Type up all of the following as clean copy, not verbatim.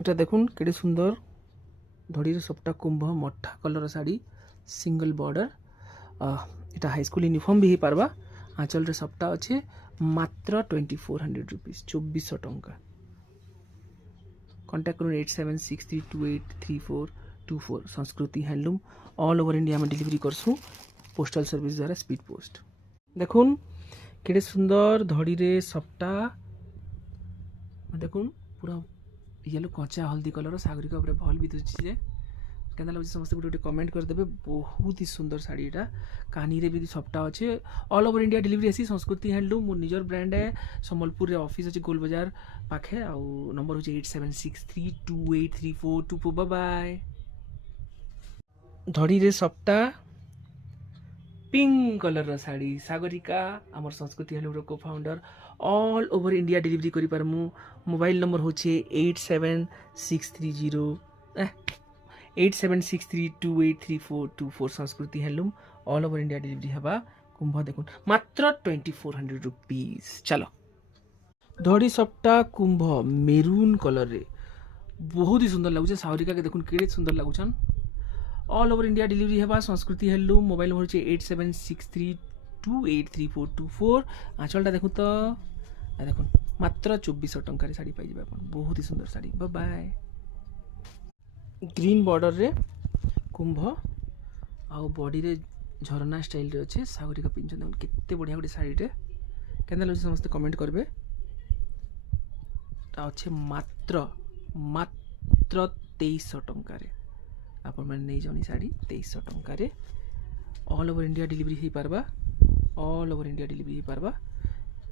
এটা দেখুন কেড়ে সুন্দর ধড়ির সবটা কুম্ভ মঠা কলর শাড়ি সিঙ্গল বর্ডর এটা হাই স্কুল यूनिफॉर्म भी ହେଇପାରବା ଆଞ୍ଚଳରେ ସବଟା ଅଛେ ମାତ୍ର 2400 रुपीज 2400 ଟଙ୍କା कॉन्टैक्ट करूँ 8763283424 संस्कृति हैंडलूम ऑल ओवर इंडिया में डिलीवरी करसूँ पोस्टल सर्विस द्वारा स्पीड पोस्ट देखुन केड़े सुंदर धड़ी रे सपटा देखुन पूरा येलो कच्चा हल्दी कलर सागरिका पूरा भल भी दिशे क्या लगे समस्त गोटे कमेंट करदे बहुत ही सुंदर शाड़ी यहाँ कानी रे भी सपटा अच्छे ऑल ओवर इंडिया डिलीवरी आसी संस्कृति हैंडलूम मोर निजर ब्रांड है सम्बलपुर रे ऑफिस अच्छे गोल बाजार पाखे आउ नंबर हो 8763283424 बाय धड़ी रे सपटा पिंक कलर साड़ी सागरिका आमर संस्कृति हैंडलूम को founder all over India delivery करि पारमु मोबाइल नंबर होचे 8763283424 संस्कृति handloom all over India delivery हवा कुंभ देखुन मात्र 2400 रुपीज चलो धड़ी सप्ता कुंभ मेरून कलर रे बहुत ही सुंदर लगुचे सागरिका के देखुन केड़े सुंदर लगुचन ऑल ओवर इंडिया डिलीवरी हवा संस्कृति हैंडलूम मोबाइल नंबर होचे 8763283424 आंचलटा देखुन तो देखुन मात्र 2400 टंका रे साड़ी पाई जेबे अपन बहुत ही सुंदर साड़ी बाय बाय ग्रीन बॉर्डर रे कुंभ आउ बॉडी रे झरना स्टाइल रे अच्छे सागरिका पिंचन देखुन केते बढ़िया गोटे साड़ी टे केना लगे समस्त कमेंट करबे ता अच्छे मात्र मात्र 2300 टंका रे आपण माने नै जनी साड़ी 2300 टंका रे ऑल ओवर इंडिया डिलीवरी ही पारबा ऑल ओवर इंडिया डिलीवरी ही पारबा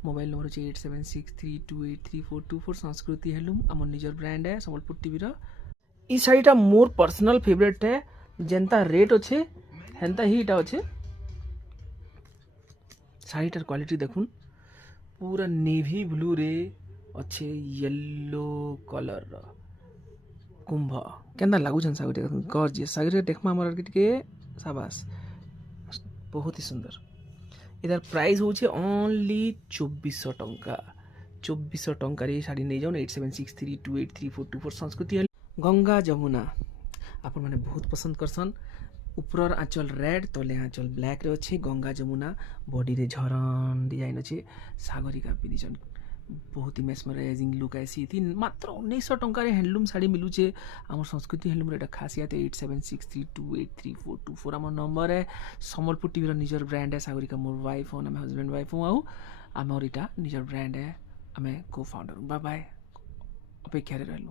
मोबाइल नंबर होचे 8763283424 संस्कृति हैंडलूम हमर निजर ब्रांड है सम्बलपुर टीवी रा ई शाड़ीटा मोर पर्सनल फेवरेट है जेंता रेट अच्छे हेंता ही इटा अच्छे शाड़ीटार क्वालिटी देखुन पूरा नेवी ब्लू रे अच्छे येलो कलर कुंभ केंदा लागुछन सागरिका गॉर्जियस सागरिका देखमा हमर के शाबाश बहुत ही सुंदर इधर प्राइस होचे ओनली 2400 टंका 2400 टंका रे साड़ी नै जाउन 8763283424 संस्कृति गंगा जमुना आपण माने बहुत पसंद करसन ऊपर आंचल रेड तले आंचल ब्लैक रे अच्छे गंगा जमुना बॉडी रे झरन डिजाइन अच्छे सागरिका पिनिजन बहुत ही मेस्मराइजिंग लुक ऐसी थी मात्र 1900 टंका रे हैंडलूम साड़ी मिलुचे आम संस्कृति हैंडलूम रे खासियत 8763283424 आम नंबर है सम्बलपुर टीवी रो निजर ब्रांड है सागरिका मोर वाइफ हो आम हस्बैंड वाइफ हो आउ आमर इटा निजर ब्रांड है आम को फाउंडर बाय बाय अपेक्षा रे रहलु।